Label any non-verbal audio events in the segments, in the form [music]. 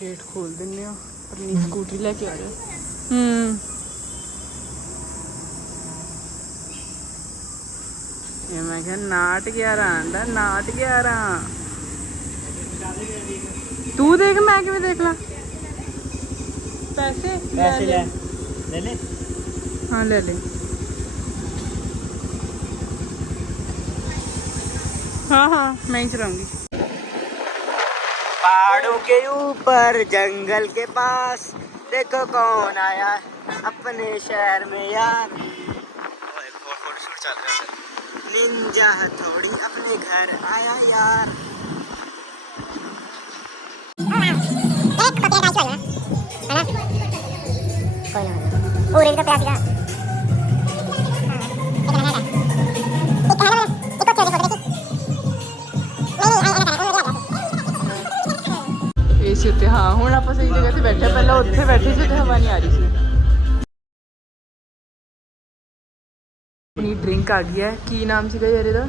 Gate ਖੋਲ ਦਿੰਨੇ ਆ ਆਪਣੀ ਸਕੂਟਰੀ ਲੈ ਕੇ ਆ ਰਿਹਾ ਹੂੰ। ਇਹ ਮੈਂ ਕਿਹਾ ਨਾਟ 11 ਆਂਦਾ ਨਾਟ 11 ਤੂੰ ਦੇਖ ਮੈਂ ਕਿਵੇਂ ਦੇਖ ਲਾਂ? ਪੈਸੇ? ਪੈਸੇ ਲੈ। ਲੈ ਲੈ। ਹਾਂ ਲੈ ਲੈ। ਹਾਂ ਹਾਂ ਮੈਂ ਹੀ ਚਲਾਉਂਗੀ। पहाड़ों के ऊपर जंगल के पास। देखो कौन आया अपने शहर में यार। निंजा थोड़ी अपने घर आया यार। एक तो पकड़ेगा है ना? कोई ना एक तो प्यासी का ਸੀ ਉੱਤੇ ਹਾਂ ਹੁਣ ਆਪਾਂ ਸਹੀ ਜਗ੍ਹਾ ਤੇ ਬੈਠੇ ਪਹਿਲਾਂ ਉੱਥੇ ਬੈਠੇ ਸੀ ਤੇ ਹਵਾ ਨਹੀਂ ਆ ਰਹੀ ਸੀ। ਆਪਣੀ ਡਰਿੰਕ ਆ ਗਈ ਹੈ। ਕੀ ਨਾਮ ਸੀਗਾ ਯਾਰ ਇਹਦਾ?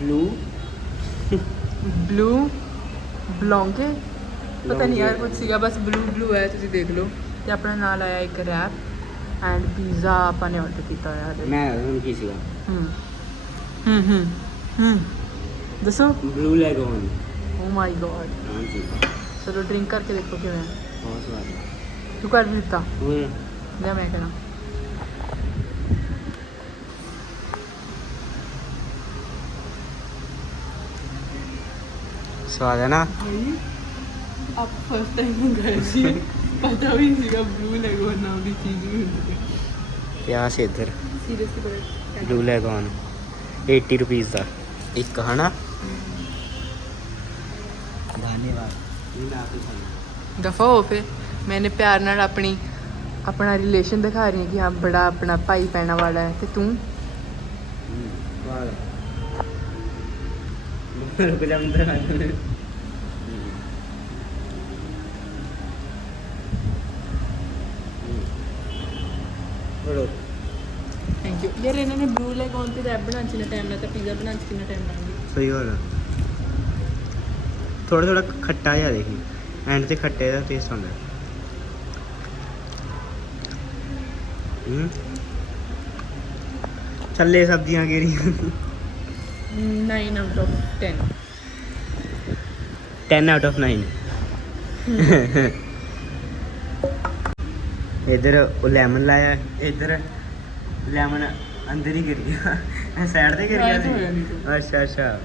ਬਲੂ ਬਲੂ ਬਲੌਂਗੇ ਪਤਾ ਨਹੀਂ ਯਾਰ ਕੁਝ ਸੀਗਾ ਬਸ ਬਲੂ ਬਲੂ ਹੈ ਤੁਸੀਂ ਦੇਖ ਲਓ। ਤੇ ਆਪਣਾ ਨਾਲ ਆਇਆ ਇੱਕ ਰੈਪ ਐਂਡ ਪੀਜ਼ਾ ਆਪਾਂ ਨੇ ਆਰਡਰ ਕੀਤਾ ਹੋਇਆ ਹਲੇ ਮੈਂ ਹੁਣ ਕੀ ਸੀਗਾ। ਹੂੰ। ਹੂੰ ਹੂੰ ਦੱਸੋ। Blue lagoon oh my god ਹਾਂਜੀ। ਚਲੋ ਡਰਿੰਕ ਕਰਕੇ ਦੇਖੋ ਕਿਵੇਂ ਆ। ਬਹੁਤ ਸਵਾਦ ਹੈ। ਤੂੰ ਕਰ ਵੀ ਦਿੱਤਾ। ਹੂੰ। ਲੈ ਮੈਂ ਕਰਾਂ। ਸਵਾਦ ਹੈ ਨਾ? ਨਹੀਂ ਆਪ ਫਸਟ ਟਾਈਮ ਗਏ ਸੀ। ਪਤਾ ਵੀ ਨਹੀਂ ਸੀਗਾ ਬਲੂ ਲੈਗੋ ਨਾਮ ਦੀ ਚੀਜ਼ ਵੀ ਹੁੰਦੀ ਹੈ ਪਿਆ ਸੀ ਇੱਧਰ? ਸੀਰੀਅਸਲੀ ਬੜਾ ਬਲੂ ਲੈਗਨ 80 ਰੁਪਏ ਦਾ। ਇੱਕ ਹਨਾ? ਧੰਨਵਾਦ ਇਹ ਨਾ ਕੋਈ ਦਫਾ ਹੋ ਫੇ ਮੈਨੇ ਪਿਆਰ ਨਾਲ ਆਪਣੀ ਆਪਣਾ ਰਿਲੇਸ਼ਨ ਦਿਖਾ ਰਹੀ ਹਾਂ ਕਿ ਹਾਂ ਬੜਾ ਆਪਣਾ ਭਾਈ ਪੈਣਾ ਵਾਲਾ ਹੈ ਤੇ ਤੂੰ रुक जा अंदर आ जा। बोलो ਥੈਂਕ ਯੂ ਯਾਰ ਇਹਨਾਂ ਨੇ ਬਲੂ ਲੈਗੋਨ ਤੇ ਰੈਪ ਬਣਾਉਣ ਚ ਕਿੰਨਾ ਟਾਈਮ ਲੱਗਦਾ ਪੀਜ਼ਾ ਬਣਾਉਣ ਚ ਕਿੰਨਾ ਟਾਈਮ ਲੱਗਦਾ ਸਹੀ ਗੱਲ ਆ ਥੋੜਾ ਥੋੜਾ ਖੱਟਾ ਜਿਹਾ ਦੇਖੀ ਐਂਡ ਤੇ ਖੱਟੇ ਦਾ ਟੇਸਟ ਆਉਂਦਾ। ਹੂੰ। ਛੱਲੇ ਸਬਜ਼ੀਆਂ ਗੇਰੀਆਂ 9 ਆਊਟ ਆਫ 10 10 ਆਊਟ ਆਫ 9 ਇਧਰ ਉਹ ਲੈਮਨ ਲਾਇਆ। ਇਧਰ ਲੈਮਨ ਅੰਦਰ ਹੀ ਗਿਰ ਗਿਆ। ਸਾਈਡ ਤੇ ਗਿਰ ਗਿਆ ਅੱਛਾ ਅੱਛਾ।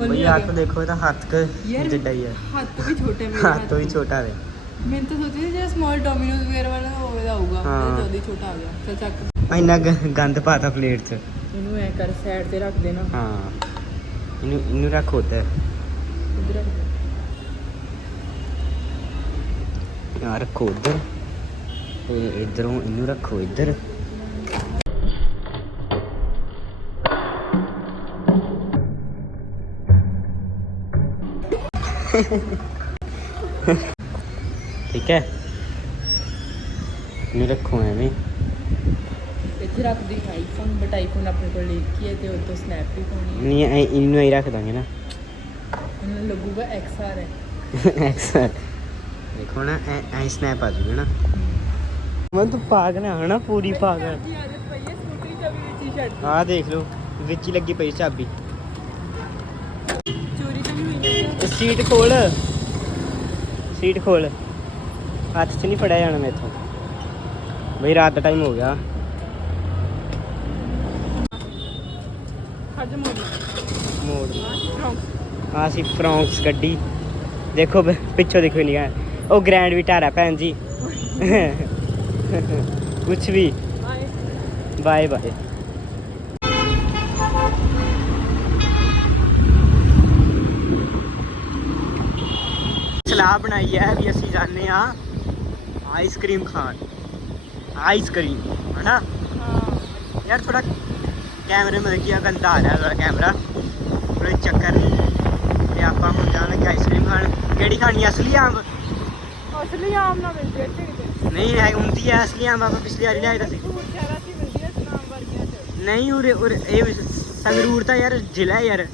ਬਈ ਹੱਥ। ਦੇਖੋ ਇਹਦਾ ਹੱਥ ਕ ਜਿੱਡਾ ਹੀ ਹੈ ਹੱਥ ਵੀ ਛੋਟੇ ਮੇਰੇ ਹੱਥ ਵੀ ਛੋਟਾ ਹੈ ਮੈਂ ਤਾਂ ਸੋਚੀ ਸੀ ਜੇ ਸਮਾਲ ਡੋਮਿਨੋਜ਼ ਵਗੈਰਾ ਵਾਲਾ ਹੋਵੇ ਦਾ ਆਊਗਾ ਹਾਂ। ਇਹ ਜਲਦੀ ਛੋਟਾ ਆ ਗਿਆ। ਚਲ ਚੱਕ। ਇੰਨਾ ਗ- ਗੰਦ ਪਾਤਾ ਪਲੇਟ 'ਚ। ਇਹਨੂੰ ਐ ਕਰ ਸਾਈਡ ਤੇ ਰੱਖ ਦੇਣਾ। ਹਾਂ। ਇਹਨੂੰ ਇਹਨੂੰ ਰੱਖੋ ਉੱਤੇ। ਇੱਧਰ ਰੱਖ। ਦੇ। ਆ ਰੱਖੋ ਉੱਧਰ। ਤੇ ਇਧਰੋਂ ਇਹਨੂੰ ਰੱਖੋ ਇੱਧਰ। ਠੀਕ ਹੈ। ਇਹਨੂੰ ਰੱਖੋ ਐਵੇਂ। ਇੱਥੇ ਰੱਖ ਦੀ ਆਈਫੋਨ ਬਟ ਆਈਫੋਨ ਆਪਣੇ ਕੋਲ ਇੱਕ ਹੀ ਹੈ ਤੇ ਉਹ ਤੋਂ ਸਨੈਪ ਵੀ ਪਾਉਣੀ ਨਹੀਂ ਐ ਇਹਨੂੰ ਹੀ ਰੱਖ ਦਾਂਗੇ ਨਾ। ਇਹਨਾਂ ਲੱਗੂਗਾ XR ਹੈ। ਦੇਖੋ ਨਾ ਐ ਐ ਸਨੈਪ ਆ ਜੂਗਾ ਨਾ। ਮੈਂ ਤੂੰ ਪਾਗਲ। ਹੈ ਨਾ ਪੂਰੀ ਪਾਗਲ ਆਹ ਦੇਖ ਲਓ ਵਿੱਚ ਹੀ ਲੱਗੀ ਪਈ ਚਾਬੀ। ਸੀਟ ਖੋਲ। ਸੀਟ ਖੋਲ। ਹੱਥ 'ਚ ਨਹੀਂ ਫੜਿਆ ਜਾਣਾ ਮੈਥੋਂ। ਬਈ ਰਾਤ ਦਾ ਟਾਈਮ ਹੋ ਗਿਆ। ਹਰ ਜਮ ਮੋੜ। ਰੌਂਗ ਆ ਸੀ ਫਰੌਂਕਸ ਗੱਡੀ। ਦੇਖੋ ਬ- ਪਿੱਛੋਂ ਦੇਖੋ ਨਹੀਂ ਆ ਉਹ ਗ੍ਰੈਂਡ ਵਿਟਾਰਾ ਭੈਣ ਜੀ। [laughs] ਕੁਛ ਵੀ। ਬਾਏ ਬਾਏ ਸਲਾਹ ਬਣਾਈ ਹੈ ਵੀ ਅਸੀਂ ਜਾਂਦੇ ਆ ਆਈਸਕ੍ਰੀਮ ਖਾਣ। ਆਈਸਕ੍ਰੀਮ ਹਨਾ? ਹਾਂ। ਯਾਰ ਥੋੜਾ ਕੈਮਰੇ ਮੇ ਕੀ ਗੰਦਾ ਆ ਰਿਹਾ ਕੈਮਰਾ ਥੋੜਾ ਚੱਕਰ ਤੇ ਆਪਾਂ ਹੁਣ ਜਾਣ ਲੱਗੇ ਆਈਸਕ੍ਰੀਮ ਖਾਣ। ਕਿਹੜੀ ਖਾਣੀ? ਅਸਲੀ ਅੰਬ ਅਸਲੀ ਆਮ ਨਾ ਮਿਲਦੀ ਇੱਥੇ ਕਿਤੇ। ਨਹੀਂ ਹੈ ਹੁੰਦੀ ਹੈ ਅਸਲੀ ਅੰਬ ਆਪਾਂ ਪਿਛਲੀ ਵਾਰੀ ਲਿਆਏ ਤਾਂ ਸੀ। ਨਹੀਂ ਉਰੇ ਉਰੇ ਇਹ ਸੰਗਰੂਰ ਤਾਂ ਯਾਰ ਜ਼ਿਲ੍ਹਾ ਯਾਰ।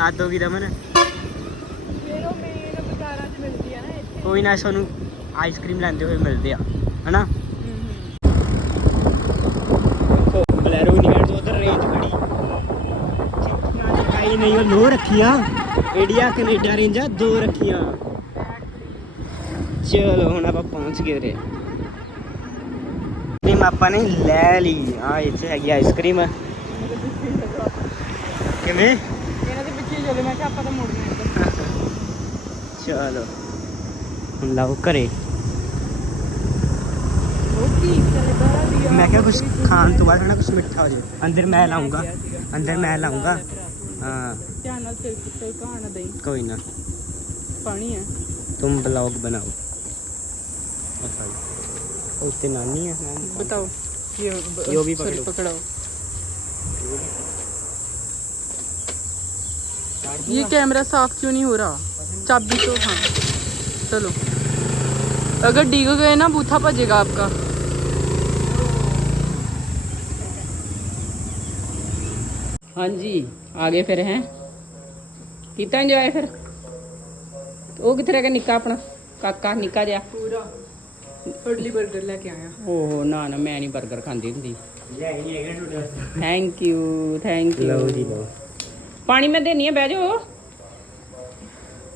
ਆਦੋ ਕੀ ਦਮਨ ਫਿਰ ਉਹ ਮੇਨ ਬਾਜ਼ਾਰਾਂ 'ਚ ਕੋਈ ਨਾ ਸਾਨੂੰ ਆਈਸਕ੍ਰੀਮ ਲੈਂਦੇ ਹੋਏ ਮਿਲਦੇ ਆ ਹਨਾ? ਦੇਖੋ ਬਲੈਰੋ ਤੋਂ ਉਧਰ ਰੇਂਜ ਨਹੀਂ ਉਹ ਨੋ ਰੱਖੀਆਂ। ਇੰਡੀਆ ਕੈਨੇਡਾ ਰੇਂਜਾਂ ਦੋ ਰੱਖੀਆਂ। ਚਲੋ ਹੁਣ ਆਪਾਂ ਪਹੁੰਚ ਗਏ ਰੇ ਕਰੀਮ ਆਪਾਂ ਨੇ ਲੈ ਲਈ। ਆ ਇੱਥੇ ਹੈਗੀ ਆਈਸਕ੍ਰੀਮ ਕਿਵੇਂ? ਇਹਨਾਂ ਦੇ ਪਿੱਛੇ ਚਲੇ ਮੈਂ ਕਿਹਾ ਆਪਾਂ ਤਾਂ ਮੁੜਨਾ ਚਲੋ। ਲਾਓ ਘਰੇ ਉਹ ਕੀ ਚੱਲਦਾ ਦੀਆ ਮੈਂ ਕਿਹਾ ਕੁਝ ਖਾਣ ਤੋਂ ਬਾਅਦ ਨਾ ਕੁਝ ਮਿੱਠਾ ਹੋ ਜਾਏ ਅੰਦਰ ਮੈਂ ਲਾਉਂਗਾ ਅੰਦਰ ਮੈਂ ਲਾਉਂਗਾ ਹਾਂ ਧਿਆਨ ਨਾਲ ਸਿਰ ਕਿਤੇ ਕਹਾਣਾ ਦਈ ਕੋਈ ਨਾ ਪਾਣੀ ਹੈ तुम ब्लॉग बनाओ उससे नानी है नानी। बताओ ये ब- यो भी sorry, पकड़ो। पकड़ाओ ये कैमरा साफ क्यों नहीं हो रहा चाबी तो हाँ चलो अगर डीग गए ना बूथा भजेगा आपका हाँ जी आगे फिर हैं ਕੀਤਾ ਇੰਜੋਏ ਫਿਰ? ਉਹ ਕਿੱਥੇ ਰਹਿ ਗਿਆ? ਨਿੱਕਾ ਆਪਣਾ। ਕਾਕਾ ਨਿੱਕਾ ਜਿਹਾ। ਪੂਰਾ। ਫੜਲੀ 버ਗਰ ਲੈ ਕੇ ਆਇਆ। ਓਹ ਨਾ ਨਾ ਮੈਂ ਨਹੀਂ 버ਗਰ ਥੈਂਕ ਯੂ ਪਾਣੀ ਮੈਂ ਦੇਣੀ ਆ ਬਹਿ ਜਾਓ।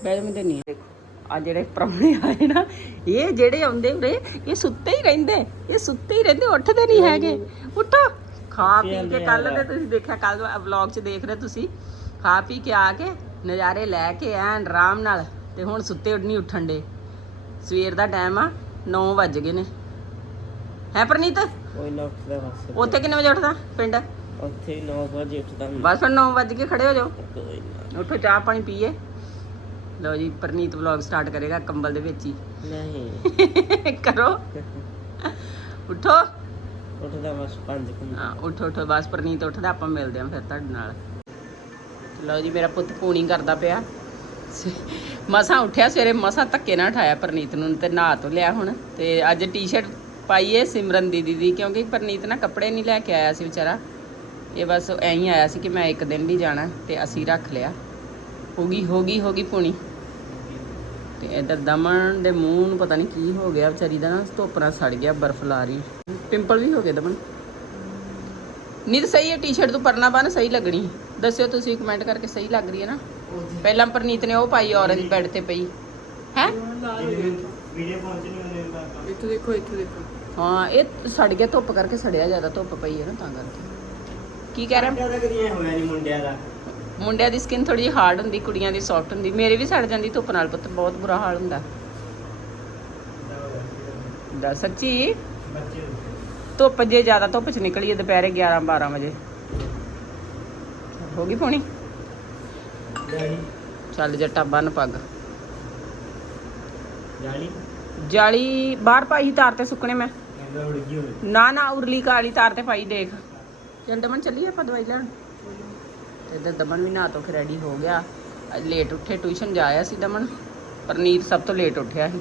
ਬਹਿ ਜਾ ਮੈਂ ਆ ਜਿਹੜੇ ਪ੍ਰਾਹੁਣੇ ਆਏ ਨਾ ਇਹ ਜਿਹੜੇ ਆਉਂਦੇ ਉਰੇ ਇਹ ਸੁੱਤੇ ਹੀ ਰਹਿੰਦੇ ਇਹ ਸੁੱਤੇ ਹੀ ਰਹਿੰਦੇ ਉੱਠਦੇ ਨਹੀਂ ਹੈਗੇ। ਉੱਠੋ। ਖਾ ਪੀ ਕੇ ਕੱਲ ਤੇ ਤੁਸੀਂ ਦੇਖਿਆ ਕੱਲ ਵਲੌਗ 'ਚ ਦੇਖ ਰਹੇ ਤੁਸੀਂ। ਖਾ ਪੀ ਕੇ ਆ ਕੇ ਨਜ਼ਾਰੇ ਲੈ ਕੇ ਐਨ ਆਰਾਮ ਨਾਲ ਤੇ ਹੁਣ ਸੁੱਤੇ ਨਹੀਂ ਉੱਠਣ ਦੇ। ਸਵੇਰ ਦਾ ਟਾਈਮ ਆ 9 ਵੱਜ ਗਏ ਨੇ। ਹੈ ਪ੍ਰਨੀਤ? ਕੋਈ ਨਾ ਉੱਥੇ ਕਿੰਨੇ ਵਜੇ ਉੱਠਦਾ ਪਿੰਡ? ਉੱਥੇ 9 ਵਜੇ ਉੱਠਦਾ ਬਸ 9 ਵਜੇ ਖੜੇ ਹੋ ਜਾਓ। ਕੋਈ ਉੱਠੋ ਚਾਹ ਪਾਣੀ ਪੀਏ। ਲਓ ਜੀ ਪ੍ਰਨੀਤ ਵਲੌਗ ਸਟਾਰਟ ਕਰੇਗਾ ਕੰਬਲ ਦੇ ਵਿੱਚ ਹੀ। ਨਹੀਂ। [laughs] ਕਰੋ। ਉੱਠੋ। ਉੱਠਦਾ ਬਸ 5 ਹਾਂ ਉੱਠੋ ਉੱਠੋ ਬਸ ਪ੍ਰਨੀਤ ਉੱਠਦਾ ਆਪਾਂ ਮਿਲਦੇ ਆਂ ਫਿਰ ਤੁਹਾਡੇ ਨਾਲ। ਲਓ ਜੀ ਮੇਰਾ ਪੁੱਤ ਪੂਣੀ ਕਰਦਾ ਪਿਆ। ਮਸਾਂ ਉੱਠਿਆ ਸਵੇਰੇ ਮਸਾਂ ਧੱਕੇ ਨਾਲ ਉਠਾਇਆ ਪ੍ਰਨੀਤ ਨੂੰ ਤੇ ਨਹਾ ਤੋਂ ਲਿਆ ਹੁਣ। ਤੇ ਅੱਜ ਟੀ-ਸ਼ਰਟ ਪਾਈਏ ਸਿਮਰਨ ਦੀਦੀ ਦੀ ਕਿਉਂਕਿ ਪ੍ਰਨੀਤ ਨਾ ਕੱਪੜੇ ਨਹੀਂ ਲੈ ਕੇ ਆਇਆ ਸੀ ਵਿਚਾਰਾ। ਇਹ ਬਸ ਐਂ ਹੀ ਆਇਆ ਸੀ ਕਿ ਮੈਂ ਇੱਕ ਦਿਨ ਵੀ ਜਾਣਾ ਤੇ ਅਸੀਂ ਰੱਖ ਲਿਆ। ਹੋ ਗਈ ਹੋ ਗਈ ਹੋ ਗਈ ਪੂਣੀ। ਤੇ ਇਧਰ ਦਮਨ ਦੇ ਮੂੰਹ ਨੂੰ ਪਤਾ ਨਹੀਂ ਕੀ ਹੋ ਗਿਆ ਵਿਚਾਰੀ ਦਾ ਨਾ ਧੁੱਪ ਨਾਲ ਸੜ ਗਿਆ ਬਰਫ਼ ਲਾ ਰਹੀ ਪਿੰਪਲ ਵੀ ਹੋ ਗਏ ਦਮਨ। ਨਹੀਂ ਤਾਂ ਸਹੀ ਹੈ ਟੀ-ਸ਼ਰਟ ਤੂੰ ਪਰਨਾ ਬੰਨ ਸਹੀ ਲੱਗਣੀ। ਦੱਸਿਓ ਤੁਸੀਂ ਕਮੈਂਟ ਕਰਕੇ ਸਹੀ ਲੱਗ ਰਹੀ ਹੈ ਨਾ। ਪਹਿਲਾਂ ਪ੍ਰਨੀਤ ਨੇ ਉਹ ਪਾਈ ਔਰੰਜ ਬੈੱਡ ਤੇ ਪਈ। ਹੈ? ਵੀਡੀਓ ਪਹੁੰਚਣੀ ਉਹਨੇ ਦਾ ਇੱਥੇ ਦੇਖੋ ਇੱਥੇ ਦੇਖੋ। ਹਾਂ ਇਹ ਸੜ ਗਿਆ ਧੁੱਪ ਕਰਕੇ ਸੜਿਆ ਜ਼ਿਆਦਾ ਧੁੱਪ ਪਈ ਹੈ ਨਾ ਤਾਂ ਕਰਕੇ। ਕੀ ਕਹਿ ਰਿਹਾ? ਹੋਇਆ ਨਹੀਂ ਮੁੰਡਿਆਂ ਦਾ। ਮੁੰਡਿਆਂ ਦੀ ਸਕਿਨ ਥੋੜੀ ਜਿਹੀ ਹਾਰਡ ਹੁੰਦੀ ਕੁੜੀਆਂ ਦੀ ਸੌਫਟ ਹੁੰਦੀ। ਮੇਰੀ ਵੀ ਸੜ ਜਾਂਦੀ ਧੁੱਪ ਨਾਲ ਪੁੱਤ ਬਹੁਤ ਬੁਰਾ ਹਾਲ ਹੁੰਦਾ। ਦਾ ਸੱਚੀ? ਧੁੱਪ ਜੇ ਜ਼ਿਆਦਾ ਧੁੱਪ ਚ ਨਿਕਲੀਏ ਦੁਪਹਿਰੇ 11 12 ਵਜੇ। ਹੋ ਗਈ ਪੋਣੀ? ਚੱਲ ਜੱਟਾ ਬੰਨ ਪੱਗ। ਜਾਲੀ? ਜਾਲੀ ਬਾਹਰ ਪਾਈ ਤਾਰ ਤੇ ਸੁੱਕਣੇ ਮੈਂ। ਨਾ ਨਾ ਉਰਲੀ ਕਾਲੀ ਤਾਰ ਤੇ ਪਾਈ ਦੇਖ। ਚੱਲ ਦਮਨ ਚੱਲੀਏ ਆਪਾਂ ਦਵਾਈ ਲੈਣ? ਇੱਧਰ ਦਮਨ ਵੀ ਨਹਾ ਤੋਂ ਕੇ ਰੈਡੀ ਹੋ ਗਿਆ। ਅੱਜ ਲੇਟ ਉੱਠੇ ਟਿਊਸ਼ਨ ਜਾਇਆ ਸੀ ਦਮਨ। ਪਰਨੀਤ ਸਭ ਤੋਂ ਲੇਟ ਉੱਠਿਆ ਸੀ।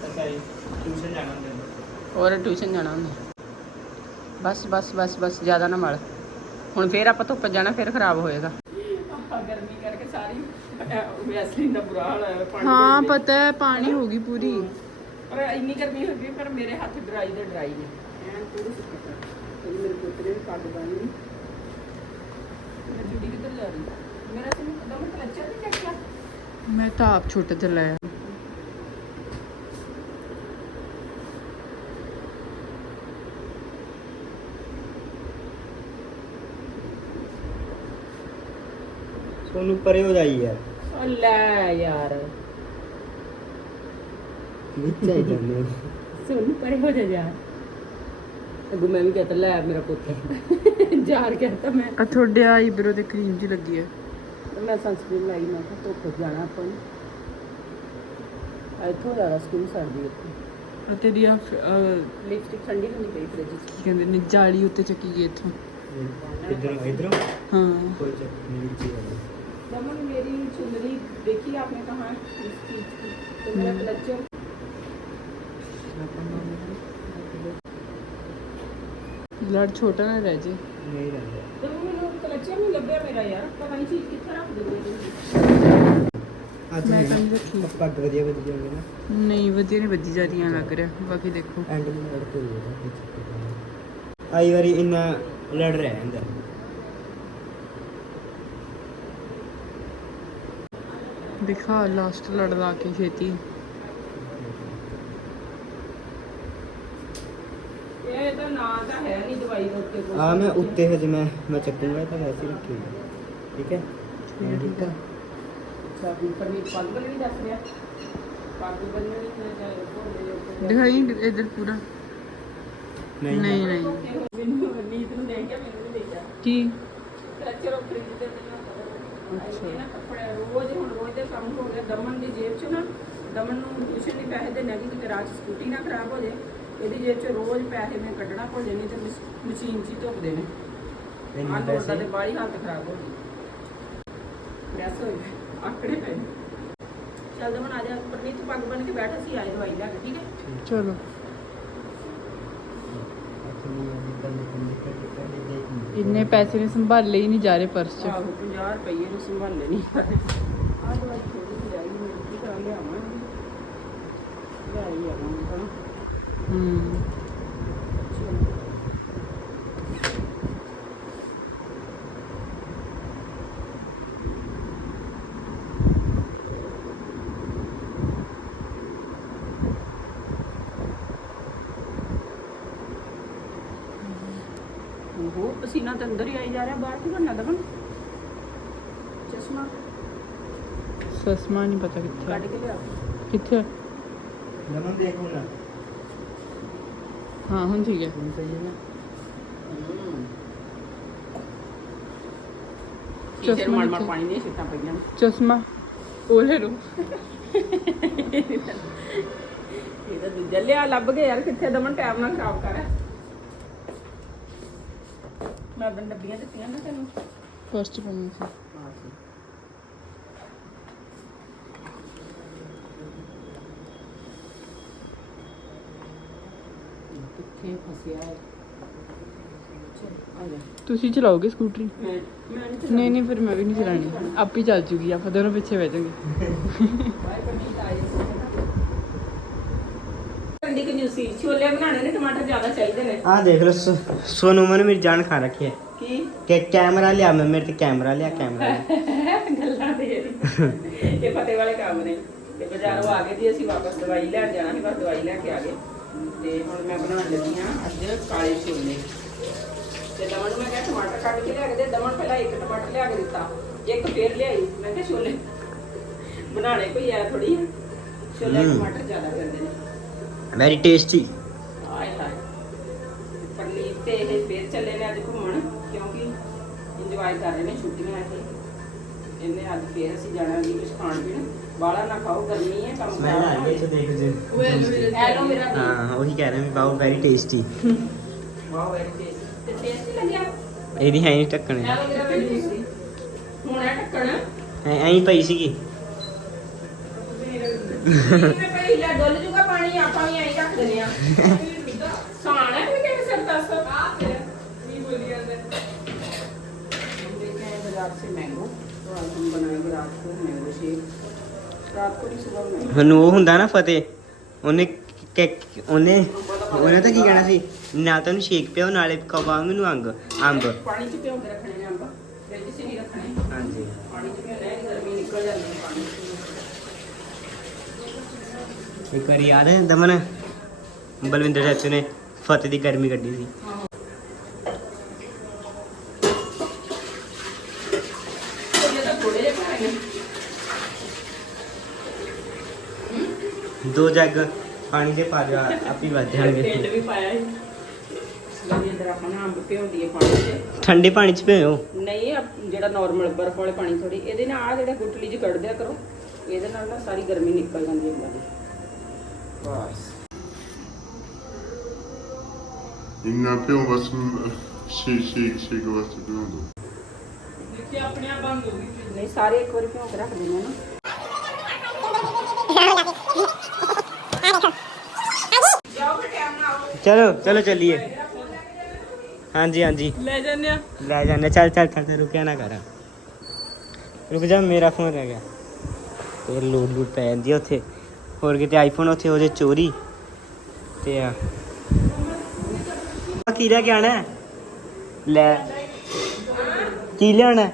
ਸਰਕਾਰੀ ਟਿਊਸ਼ਨ ਜਾਣਾ ਹੁੰਦਾ ਹੋਰ ਟਿਊਸ਼ਨ ਜਾਣਾ ਉਹਨੇ ਬਸ ਬਸ ਬਸ ਬਸ ਜ਼ਿਆਦਾ ਨਾ ਮਲ ਹੁਣ ਫੇਰ ਆਪਾਂ ਧੁੱਪ ਜਾਣਾ ਫੇਰ ਖਰਾਬ ਹੋਏਗਾ। ਗਰਮੀ ਕਰਕੇ ਸਾਰੀ ਵੈਸਲੀਨ ਦਾ ਬੁਰਾ ਹਾਲ ਹੈ ਪਾਣੀ ਹਾਂ ਪਤਾ ਹੈ ਪਾਣੀ ਹੋ ਗਈ ਪੂਰੀ। ਪਰ ਇੰਨੀ ਗਰਮੀ ਹੋ ਗਈ ਪਰ ਮੇਰੇ ਹੱਥ ਡਰਾਈ ਦੇ ਡਰਾਈ ਨੇ ਐਨ ਪੂਰੇ ਸੁੱਕੇ ਪਏ ਤੇ ਮੇਰੇ ਪੁੱਤਰੇ ਵੀ ਪੱਗ ਬੰਨੀ ਮੈਂ ਜੁੜੀ ਕਿੱਧਰ ਜਾ ਰਹੀ ਮੇਰਾ ਤੇ ਕਦਮ ਕਲਚਰ ਨਹੀਂ ਚੱਕਿਆ ਮੈਂ ਤਾਂ ਆਪ ਛੋਟੇ ਤੇ ਲਾਇਆ ਸੋਨੂੰ ਪਰੇ ਹੋ ਜਾਈ ਯਾਰ। ਓ ਲੈ ਯਾਰ। ਵਿੱਚ ਆਈ ਜਾਂਦੇ ਸੁਣ ਪਰੇ ਹੋ ਜਾ ਯਾਰ। ਅਗੂ ਮੈਂ ਵੀ ਕਹਤਾ ਲੈ ਮੇਰਾ ਪੁੱਤ ਜਾਰ ਕਹਤਾ ਮੈਂ ਆ ਤੁਹਾਡੇ ਆਈਬ੍ਰੋ ਤੇ ਕਰੀਮ ਜੀ ਲੱਗੀ ਹੈ ਮੈਂ ਸਨਸਕ੍ਰੀਨ ਲਾਈ ਮੈਂ ਕਿਹਾ ਧੁੱਪ ਜਾਣਾ ਆਪਾਂ ਨੂੰ ਇੱਥੋਂ ਜ਼ਿਆਦਾ ਸਕਿਨ ਸੜਦੀ ਇੱਥੇ ਆ ਤੇਰੀ ਆ ਫ- ਆ ਲਿਪਸਟਿਕ ਠੰਡੀ ਹੁੰਦੀ ਪਈ ਫ੍ਰਿਜ 'ਚ ਕੀ ਕਹਿੰਦੇ ਨੇ ਜਾਲੀ ਉੱਤੇ ਚੱਕੀ ਗਈ ਇੱਥੋਂ ਇਧਰੋਂ ਇਧਰੋਂ ਹਾਂ ਕੋਈ ਚੱਕ ਨਹੀਂ ਵਿੱਚ ਹੀ ਆ दमन मेरी चुनरी देखी आपने कहा इस चीज की तो मेरा क्लचर ਬਲੱਡ ਛੋਟਾ ਨਾ ਰਹਿ ਜੇ। ਨਹੀਂ ਰਹਿੰਦਾ। ਤੇ ਨਹੀਂ ਲੱਭਿਆ ਮੇਰਾ ਯਾਰ ਪਤਾ ਨਹੀਂ ਚੀਜ਼ ਕਿੱਥੇ ਰੱਖ ਦਿੱਤੀ ਅੱਜ ਮੈਂ ਕਹਿੰਦੀ ਰੱਖੀ। ਪੱਗ ਵਧੀਆ ਵਧੀਆ ਹੋਵੇ ਨਾ। ਨਹੀਂ ਵਧੀਆ ਨਹੀਂ ਵੱਜੀ ਜਾ ਰਹੀਆਂ ਲੱਗ ਰਿਹਾ ਬਾਕੀ ਦੇਖੋ। ਐਂਗਲ ਨੂੰ ਲੜ ਕੇ ਆਈ ਵਾਰੀ ਇੰਨਾ ਲੜ ਰਿਹਾ ਅੰਦਰ ਦਿਖਾ ਲਾਸਟ ਲੜਦਾ ਲਾ ਕੇ ਛੇਤੀ। ਇਹ ਤਾਂ ਨਾਂ ਤਾਂ ਹੈ ਨਹੀਂ ਦਵਾਈ ਦੇ ਉੱਤੇ ਕੋਈ। ਆ ਮੈਂ ਉੱਤੇ ਹਜੇ ਮੈਂ ਮੈਂ ਚੱਕੂੰਗਾ ਇਹ ਤਾਂ ਵੈਸੇ ਹੀ ਰੱਖੀ ਹੋਈ ਹੈ। ਠੀਕ ਹੈ? ਠੀਕ ਹੈ ਪਰਨੀਤ ਪੱਗ ਬੰਨਣੀ ਦੱਸ ਰਿਹਾ ਪੱਗ ਬੰਨਣੀ ਤੇ ਚਾਹੇ ਭੋਲੇ ਦੇ ਉੱਤੇ ਦਿਖਾਈ ਇਧਰ ਪੂਰਾ। ਨਹੀਂ ਨਹੀਂ। ਮੈਨੂੰ ਪਰਨੀਤ ਨੂੰ ਦੇਖ ਕੇ ਮੈਨੂੰ ਵੀ ਦੇਖਿਆ ਕੀ? ਚਲੋ ਫ੍ਰਿਜ ਦੇ ਅੱਛਾ। ਨਾ ਕੱਪੜੇ ਰੋਜ਼ ਹੁਣ ਰੋਜ਼ ਦੇ ਕੰਮ ਹੋ ਗਿਆ ਦਮਨ ਦੀ ਜੇਬ 'ਚ ਨਾ ਦਮਨ ਨੂੰ ਟਿਊਸ਼ਨ ਦੇ ਪੈਸੇ ਦੇਣੇ ਕਿ ਕਿਤੇ ਰਾਤ 'ਚ ਸਕੂਟੀ ਨਾ ਖਰਾਬ ਹੋ ਜੇ ਇਹਦੀ ਜੇਬ 'ਚ ਰੋਜ਼ ਪੈਸੇ ਮੈਂ ਕੱਢਣਾ ਭੁੱਲ ਜਾਣੀ ਤੇ ਮਸ਼- ਮਸ਼ੀਨ 'ਚ ਹੀ ਧੁੱਪ ਦੇਣੇ ਇੰਨੇ ਆਹ ਲੋਟਾ ਪੈਸੇ? ਤੇ ਬਾਹਲੀ ਹਾਲਤ ਖਰਾਬ ਹੋ ਗਈ। ਪ੍ਰੈਸ ਹੋ ਗਏ ਆਕੜੇ ਪਏ ਚੱਲ ਦਮਨ ਆ ਜਾ ਪਰਨੀਤ ਪੱਗ ਬੰਨ ਕੇ ਬੈਠ ਅਸੀਂ ਆਏ ਦਵਾਈ ਲੈ ਕੇ ਠੀਕ ਹੈ? ਚਲੋ। ਆਪਣੀ ਜਿੱਦਾਂ ਮੈਂ ਕੰਮ ਕਰਕੇ ਪਹਿਲੇ ਦੇਖ ਇੰਨੇ ਪੈਸੇ ਨੇ ਸੰਭਾਲੇ ਹੀ ਨਹੀਂ ਜਾ ਰਹੇ ਪਰਸ 'ਚ। ਆਹੋ 50 ਰੁਪਏ ਨੂੰ ਸੰਭਾਲੇ ਨਹੀਂ ਆ ਦਵਾਈ ਥੋੜੀ ਜਿਹੀ ਆਈ ਮੈਂ ਕੀ ਕਰਾਂ ਲਿਆਵਾਂਗੀ ਲੈ ਆਈ ਆਵਾਂਗਾ ਹੂੰ ਉਹ ਪਸੀਨਾ ਤਾਂ ਅੰਦਰ ਹੀ ਆਈ ਜਾ ਰਿਹਾ ਬਾਹਰ ਕੀ ਕਰਨਾ ਦਮਨ? ਚਸ਼ਮਾ। ਸਸਮਾ ਨਹੀਂ ਪਤਾ ਕਿੱਥੇ ਕੱਢ। ਕੇ ਲਿਆ। ਕਿੱਥੇ? ਦਮਨ ਦੇਖ ਹੁਣ। ਹਾਂ ਹੁਣ ਠੀਕ ਹੈ। ਹੁਣ ਸਹੀ ਹੈ ਨਾ? ਚਸ਼ਮਾ ਚਸ਼ਮਾ ਮੜ ਮੜ ਕਿੱਥੇ? ਪਾਣੀ ਦੀਆਂ ਛਿੱਟਾਂ ਪਈਆਂ ਨੇ। ਚਸ਼ਮਾ। ਉਹ ਲੈ ਲਓ ਇਹ ਤਾਂ ਦੂਜਾ ਲਿਆ ਲੱਭ ਗਏ ਯਾਰ ਕਿੱਥੇ ਦਮਨ? ਟਾਈਮ ਨਾਲ ਖਰਾਬ ਕਰ। ਮੈਂ ਆਪਣੇ ਡੱਬੀਆਂ ਦਿੱਤੀਆਂ ਨਾ ਤੈਨੂੰ। ਫਸਟ ਪਾਉਣੀ ਸੀ। ਕਿੱਥੇ ਫਸਿਆ ਹੈ ਚਲ ਆ ਜਾ। ਤੁਸੀਂ ਚਲਾਓਗੇ ਸਕੂਟਰੀ? ਮੈਂ ਮੈਂ ਨਹੀਂ ਨਹੀਂ ਨਹੀਂ ਫਿਰ ਮੈਂ ਵੀ ਨਹੀਂ ਚਲਾਣੀ ਆਪ ਹੀ ਚੱਲ ਜੂਗੀ ਆਪਾਂ ਦੋਨੋਂ ਪਿੱਛੇ ਬਹਿ ਜਾਵਾਂਗੇ ਬਾਈ ਪਰਨੀਤ ਆਏ ਛੋਲੇ ਬਣਾਣੇ ਨੇ ਟਮਾਟਰ ਜ਼ਿਆਦਾ ਚਾਹੀਦੇ ਨੇ। ਆ ਦੇਖ ਲਓ ਸੋ- ਸੋਨੂ ਮਨ ਮੇਰੀ ਜਾਨ ਖਾ ਰੱਖੀ ਹੈ। ਕੀ? ਕਿ ਕੈਮਰਾ ਲਿਆ ਮੈਂ ਮੇਰੇ ਤੇ ਕੈਮਰਾ ਲਿਆ ਕੈਮਰਾ ਲਿਆ। [laughs] ਗੱਲਾਂ ਦੇ ਇਹ ਫਤਿਹ ਵਾਲੇ ਕੰਮ ਨੇ। ਤੇ ਬਾਜ਼ਾਰੋਂ ਆ ਗਏ ਜੀ ਅਸੀਂ ਵਾਪਸ ਦਵਾਈ ਲੈਣ ਜਾਣਾ ਸੀ ਬਸ ਦਵਾਈ ਲੈ ਕੇ ਆ ਗਏ। ਤੇ ਹੁਣ ਮੈਂ ਬਣਾਉਣ ਲੱਗੀ ਹਾਂ ਅੱਜ ਕਾਲੇ ਛੋਲੇ। ਤੇ ਦਮਨ ਨੂੰ ਮੈਂ ਕਿਹਾ ਟਮਾਟਰ ਕੱਟ ਕੇ ਲਿਆ ਕੇ ਦੇ। ਦਮਨ ਪਹਿਲਾਂ ਇੱਕ ਟਮਾਟਰ ਲਿਆ ਕੇ ਦਿੱਤਾ। ਇੱਕ ਫੇਰ ਲਿਆਈ। ਮੈਂ ਕਿਹਾ ਛੋਲੇ ਬਣਾਣੇ ਕੋਈ ਆ ਥੋੜੀ ਛੋਲੇ ਹਮ। ਟਮਾਟਰ ਜ਼ਿਆਦਾ ਪੈਂਦੇ ਨੇ। ਵੈਰੀ ਟੇਸਟੀ ਆਏ ਹਾਏ। ਪਰਨੀਤ ਤੇ ਇਹ ਫੇਰ ਚੱਲੇ ਨੇ ਅੱਜ ਘੁੰਮਣ ਕਿਉਂਕਿ ਇੰਜੋਏ ਕਰ ਰਹੇ ਨੇ ਛੁੱਟੀਆਂ ਇਹ। ਇਹਨੇ ਅੱਜ ਫੇਰ ਅਸੀਂ ਜਾਣਾ ਜੀ ਕੁਝ ਖਾਣ ਪੀਣ। ਬਾਹਲਾ ਨਾ ਖਾਓ ਗਰਮੀ ਹੈ ਕੰਮ ਮੈਂ ਆ ਗਿਆ ਦੇਖ ਜੀ। ਐਲੋਵੇਰਾ ਦੀ ਹਾਂ ਉਹੀ ਕਹਿ ਰਿਹਾ ਮੈਂ ਬਾਉ ਵੈਰੀ ਟੇਸਟੀ ਵਾਹ ਵੈਰੀ ਟੇਸਟੀ ਤੇ ਟੇਸਟੀ ਲੱਗਿਆ। ਇਹਦੀ ਹੈ ਹੀ ਟੱਕਣ ਐਲੋਵੇਰਾ ਜੂਸ ਸੀ ਹੁਣ ਇਹ ਢੱਕਣ। ਐਂ ਹੀ ਪਈ ਸੀਗੀ। ਜੂਗਾ ਪਾਣੀ ਆਪਾਂ ਵੀ ਐਂ ਰੱਖ ਦਿੰਦੇ ਆ ਸਾਣ ਹੈ ਕਿ ਕਿਵੇਂ ਸਿਰ ਦੱਸ ਆ ਫਿਰ ਵੀ ਬੋਲੀ ਜਾਂਦੇ देखे हैं बाजार से मैंगो तो आज हम बनाएंगे रात को मैंगो शेक रात को नहीं सुबह मैंगो ਹੁਣ ਉਹ ਹੁੰਦਾ ਨਾ ਫਤਿਹ ਉਹਨੇ ਕਿ- ਉਹਨੇ ਉਹਨੇ ਤਾਂ ਕੀ ਕਹਿਣਾ ਸੀ ਨਾ ਤਾਂ ਉਹਨੂੰ ਸ਼ੇਕ ਪਿਓ ਨਾਲੇ ਕਵਾ ਮੈਨੂੰ ਅੰਗ ਅੰਬ पानी च भ्यो के रखने हैं अंब फ्रिज च नहीं रखने ਹਾਂਜੀ पानी च भ्योने हैं, गर्मी निकल जाती है पानी च ਇੱਕ ਵਾਰੀ ਦਮਨ? ਬਲਵਿੰਦਰ ਚਾਚੂ ਨੇ ਫਤਿਹ ਦੀ ਗਰਮੀ ਕੱਢੀ ਸੀ। ਦੋ ਜੱਗ ਪਾਣੀ ਦੇ ਪਾ ਜਾ ਆਪੀ ਵੱਧ ਜਾਣਗੇ। ਪਿੰਡ ਵੀ ਪਾਇਆ ਸੀ। ਅੰਦਰ ਆਪਣਾ ਅੰਬ ਭਿਉਂਦੀ ਹੈ ਪਾਣੀ ਠੰਡੇ ਪਾਣੀ 'ਚ ਭਿਓ ਨਹੀਂ ਜਿਹੜਾ ਨਾਰਮਲ ਬਰਫ ਵਾਲੇ ਪਾਣੀ ਥੋੜੀ ਇਹਦੇ ਨਾਲ ਆ ਜਿਹੜਾ ਗੁਟਲੀ 'ਚ ਕੱਢ ਦਿਆ ਕਰੋ ਇਹਦੇ ਨਾਲ ਨਾ ਸਾਰੀ ਗਰਮੀ ਨਿਕਲ ਜਾਂਦੀ ਹੈ। ਅੰਦਰ ਬਸ ਇੰਨਾ ਪਿਓ ਬਸ ਛੇ ਛੇ ਛੇ ਕੁ ਬਸ ਪਿਓ ਦੋ। ਨਹੀਂ ਸਾਰੇ ਇੱਕ ਵਾਰੀ ਭਿਉਂ ਕੇ ਰੱਖ ਦਿੰਦੇ ਨਾ ਚਲੋ ਚਲੋ ਚੱਲੀਏ। ਹਾਂਜੀ ਹਾਂਜੀ। ਲੈ ਜਾਂਦੇ ਆ। ਲੈ ਜਾਂਦੇ ਚੱਲ ਚੱਲ ਚੱਲ ਰੁਕਿਆ ਨਾ ਕਰ। ਰੁਕ ਜਾ ਮੇਰਾ ਫੋਨ ਰਹਿ ਗਿਆ। ਫਿਰ ਲੋਡ ਲੂਡ ਪੈ ਜਾਂਦੀ ਆ ਉੱਥੇ। ਹੋਰ ਕਿਤੇ ਆਈਫੋਨ ਉੱਥੇ ਉਹਦੇ ਚੋਰੀ? ਤੇ ਆ। ਕੀ ਲੈ ਕੇ ਆਣਾ? ਲੈ। ਕੀ ਲਿਆਉਣਾ